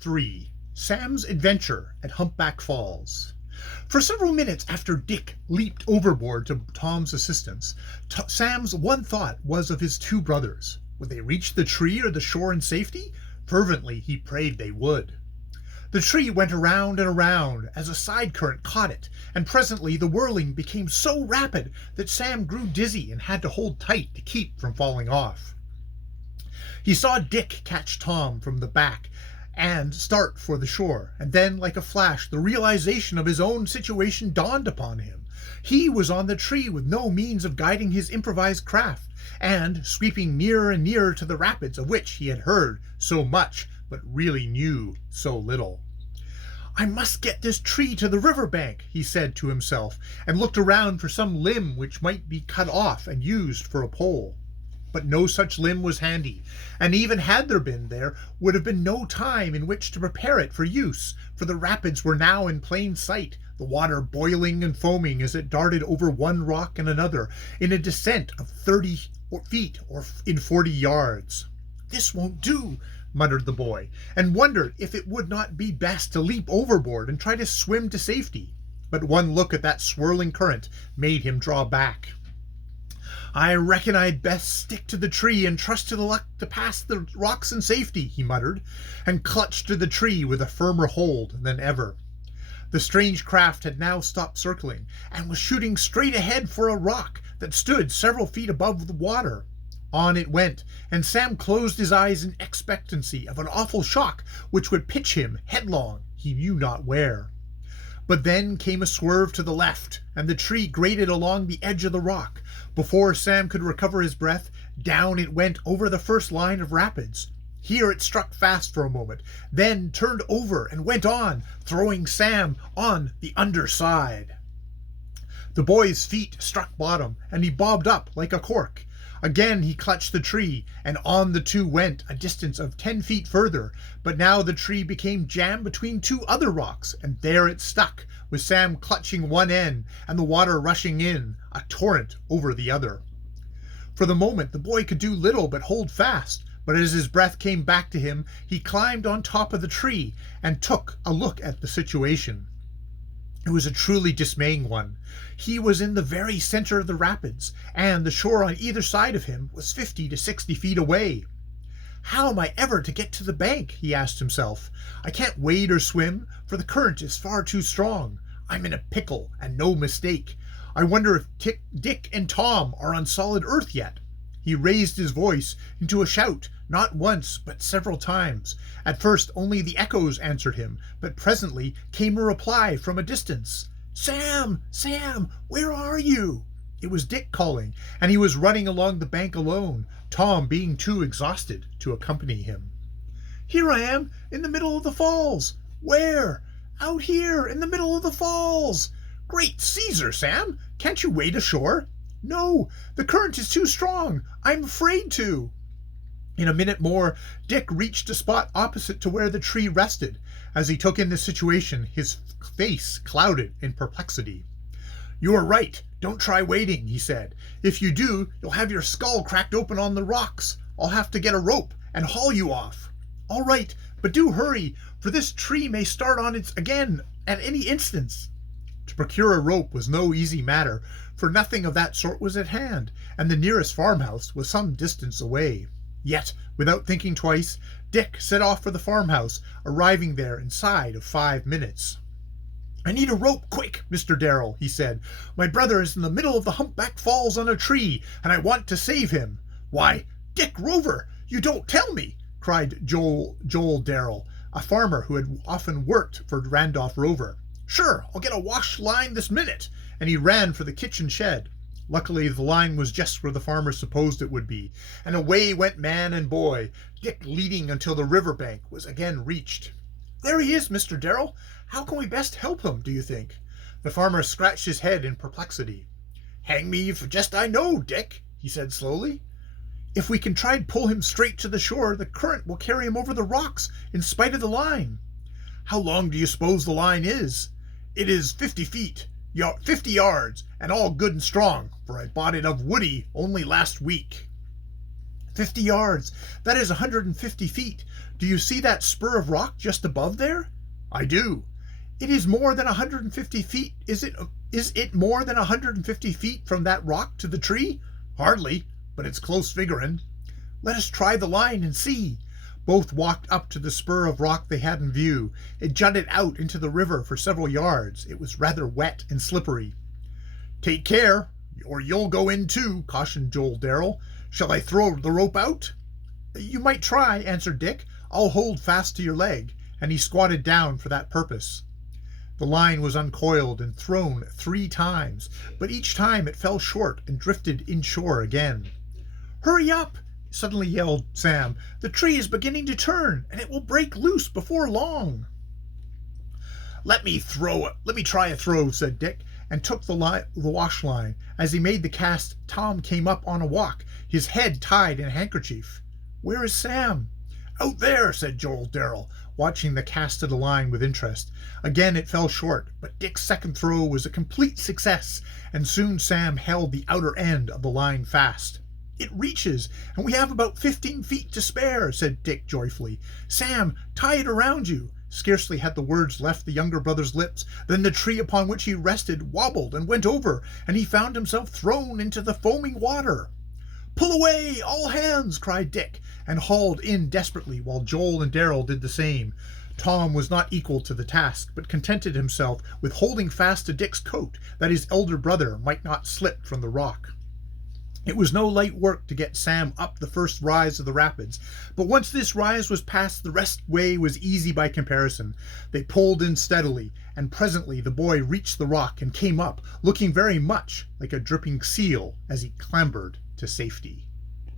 3. Sam's Adventure at Hmpbck Falls. For several minutes after Dick leaped overboard to Tom's assistance, Sam's one thought was of his two brothers. Would they reach the tree or the shore in safety? Fervently he prayed they would. The tree went around and around as a side current caught it, and presently the whirling became so rapid that Sam grew dizzy and had to hold tight to keep from falling off. He saw Dick catch Tom from the back and start for the shore, and then, like a flash, the realization of his own situation dawned upon him. He was on the tree with no means of guiding his improvised craft, and sweeping nearer and nearer to the rapids of which he had heard so much but really knew so little. "I must get this tree to the river bank," he said to himself, and looked around for some limb which might be cut off and used for a pole. But no such limb was handy, and even had there been, there would have been no time in which to prepare it for use, for the rapids were now in plain sight, the water boiling and foaming as it darted over one rock and another in a descent of 30 feet or in 40 yards. "This won't do," muttered the boy, and wondered if it would not be best to leap overboard and try to swim to safety. But one look at that swirling current made him draw back. "I reckon I'd best stick to the tree and trust to the luck to pass the rocks in safety," he muttered, and clutched to the tree with a firmer hold than ever. The strange craft had now stopped circling, and was shooting straight ahead for a rock that stood several feet above the water. On it went, and Sam closed his eyes in expectancy of an awful shock which would pitch him headlong, he knew not where. But then came a swerve to the left, and the tree grated along the edge of the rock. Before Sam could recover his breath, down it went over the first line of rapids. Here it struck fast for a moment, then turned over and went on, throwing Sam on the underside. The boy's feet struck bottom, and he bobbed up like a cork. Again he clutched the tree, and on the two went a distance of 10 feet further, but now the tree became jammed between two other rocks, and there it stuck, with Sam clutching one end, and the water rushing in, a torrent over the other. For the moment the boy could do little but hold fast, but as his breath came back to him, he climbed on top of the tree, and took a look at the situation. It was a truly dismaying one. He was in the very center of the rapids, and the shore on either side of him was 50 to 60 feet away. "How am I ever to get to the bank?" he asked himself. "I can't wade or swim, for the current is far too strong. I'm in a pickle, and no mistake. I wonder if Dick and Tom are on solid earth yet." He raised his voice into a shout, not once, but several times. At first only the echoes answered him, but presently came a reply from a distance. "Sam! Sam! Where are you?" It was Dick calling, and he was running along the bank alone, Tom being too exhausted to accompany him. "Here I am, in the middle of the falls." "Where?" "Out here, in the middle of the falls." "Great Caesar, Sam! Can't you wade ashore?" "No, the current is too strong. I'm afraid to." In a minute more, Dick reached a spot opposite to where the tree rested. As he took in the situation, his face clouded in perplexity. "You are right. Don't try wading," he said. "If you do, you'll have your skull cracked open on the rocks. I'll have to get a rope and haul you off." "All right, but do hurry, for this tree may start on its again at any instant." To procure a rope was no easy matter, for nothing of that sort was at hand, and the nearest farmhouse was some distance away. Yet, without thinking twice, Dick set off for the farmhouse, arriving there inside of 5 minutes. "I need a rope quick, Mr. Darrell," he said. "My brother is in the middle of the Hmpbck Falls on a tree, and I want to save him." "Why, Dick Rover, you don't tell me!" cried Joel Darrell, a farmer who had often worked for Randolph Rover. "Sure, I'll get a wash line this minute," and he ran for the kitchen shed. Luckily, the line was just where the farmer supposed it would be, and away went man and boy, Dick leading until the river bank was again reached. "There he is, Mr. Darrell. How can we best help him, do you think?" The farmer scratched his head in perplexity. "Hang me if just I know, Dick," he said slowly. "If we can try to pull him straight to the shore, the current will carry him over the rocks in spite of the line." "How long do you suppose the line is?" "It is 50 yards, and all good and strong, for I bought it of Woody only last week." 50 yards, that is 150 feet. Do you see that spur of rock just above there?" "I do." "It is more than 150 feet. Is it more than 150 feet from that rock to the tree?" "Hardly, but it's close figurin'." "Let us try the line and see." Both walked up to the spur of rock they had in view. It jutted out into the river for several yards. It was rather wet and slippery. "Take care, or you'll go in too," cautioned Joel Darrell. "Shall I throw the rope out?" "You might try," answered Dick. "I'll hold fast to your leg," and he squatted down for that purpose. The line was uncoiled and thrown 3 times, but each time it fell short and drifted inshore again. "Hurry up!" suddenly yelled Sam. "The tree is beginning to turn, and it will break loose before long." Let me try a throw," said Dick, and took the wash line. As he made the cast, Tom came up on a walk, his head tied in a handkerchief. "Where is Sam?" "Out there," said Joel Darrell, watching the cast of the line with interest. Again it fell short, but Dick's second throw was a complete success, and soon Sam held the outer end of the line fast. "It reaches, and we have about 15 feet to spare," said Dick joyfully. "Sam, tie it around you." Scarcely had the words left the younger brother's lips than the tree upon which he rested wobbled and went over, and he found himself thrown into the foaming water. "Pull away, all hands!" cried Dick, and hauled in desperately, while Joel and Darrell did the same. Tom was not equal to the task, but contented himself with holding fast to Dick's coat, that his elder brother might not slip from the rock. It was no light work to get Sam up the first rise of the rapids, but once this rise was passed, the rest way was easy by comparison. They pulled in steadily, and presently the boy reached the rock and came up, looking very much like a dripping seal as he clambered to safety.